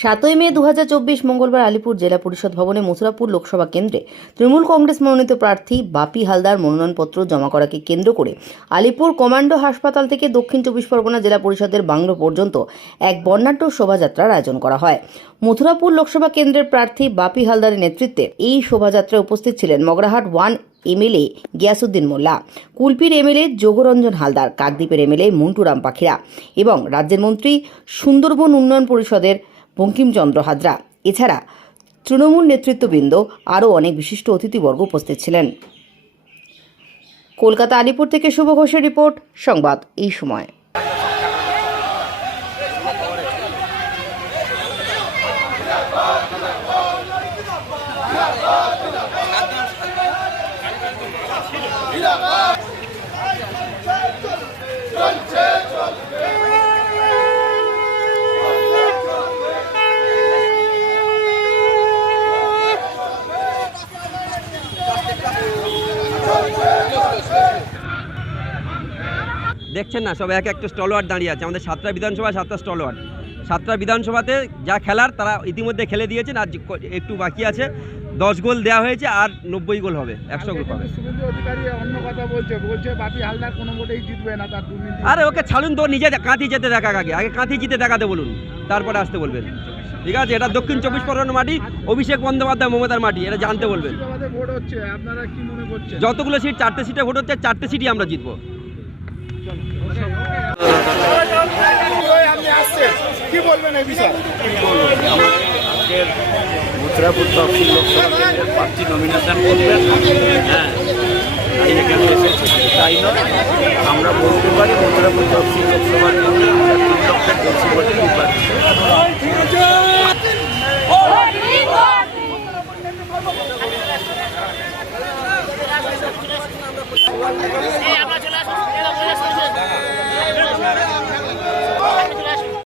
সাতই মে দু হাজার চব্বিশ মঙ্গলবার আলিপুর জেলা পরিষদ ভবনে মথুরাপুর লোকসভা কেন্দ্রে তৃণমূল কংগ্রেস মনোনীত প্রার্থী বাপি হালদার মনোনয়নপত্র জমা করাকে কেন্দ্র করে আলিপুর কমান্ডো হাসপাতাল থেকে দক্ষিণ চব্বিশ পরগনা জেলা পরিষদের বাংলো পর্যন্ত এক বর্ণাঢ্য শোভাযাত্রার আয়োজন করা হয়। মথুরাপুর লোকসভা কেন্দ্রের প্রার্থী বাপি হালদারের নেতৃত্বে এই শোভাযাত্রায় উপস্থিত ছিলেন মগরাহাট ওয়ান এমএলএ গিয়াসুদ্দিন মোল্লা, কুলপির এমএলএ যোগরঞ্জন হালদার, কাকদ্বীপের এমএলএ মন্টুরাম পাখিরা এবং রাজ্যের মন্ত্রী সুন্দরবন উন্নয়ন পরিষদের বঙ্কিমচন্দ্র হাজরা। এছাড়া তৃণমূল নেতৃত্ববৃন্দ আরও অনেক বিশিষ্ট অতিথিবর্গ উপস্থিত ছিলেন। কলকাতা আলিপুর থেকে শুভ ঘোষের রিপোর্ট, সংবাদ এই সময়। দেখছেন না সব এক একটা স্টলওয়ার্ড দাঁড়িয়ে আছে। আমাদের সাতটা বিধানসভা সাতটা স্টলওয়ার্ড। সাতটা বিধানসভাতে যা খেলার তারা ইতিমধ্যে খেলে দিয়েছেন আর একটু বাকি আছে। দশ গোল দেওয়া হয়েছে আর নব্বই গোল হবে একশো গোল হবে। আরে ওকে ছাড়ুন তো নিজে কাঁথি যেতে দেখা আগে আগে কাঁথি জিতে দেখাতে বলুন তারপরে আসতে বলবেন। ঠিক আছে এটা দক্ষিণ চব্বিশ পরগনার মাটি অভিষেক বন্দ্যোপাধ্যায় মমতার মাটি এটা জানতে বলবেন। যতগুলো সিট চারটে সিটে ভোট হচ্ছে চারটে সিটই আমরা জিতবো। কি বলবেন এই বিষয়ে আজকের মথুরাপুর তহসিল লোকসভা প্রার্থী নমিনেশন করবেন হ্যাঁ তাই আমরা বলতে পারি মথুরাপুর তহসিল লোকসভা আমরা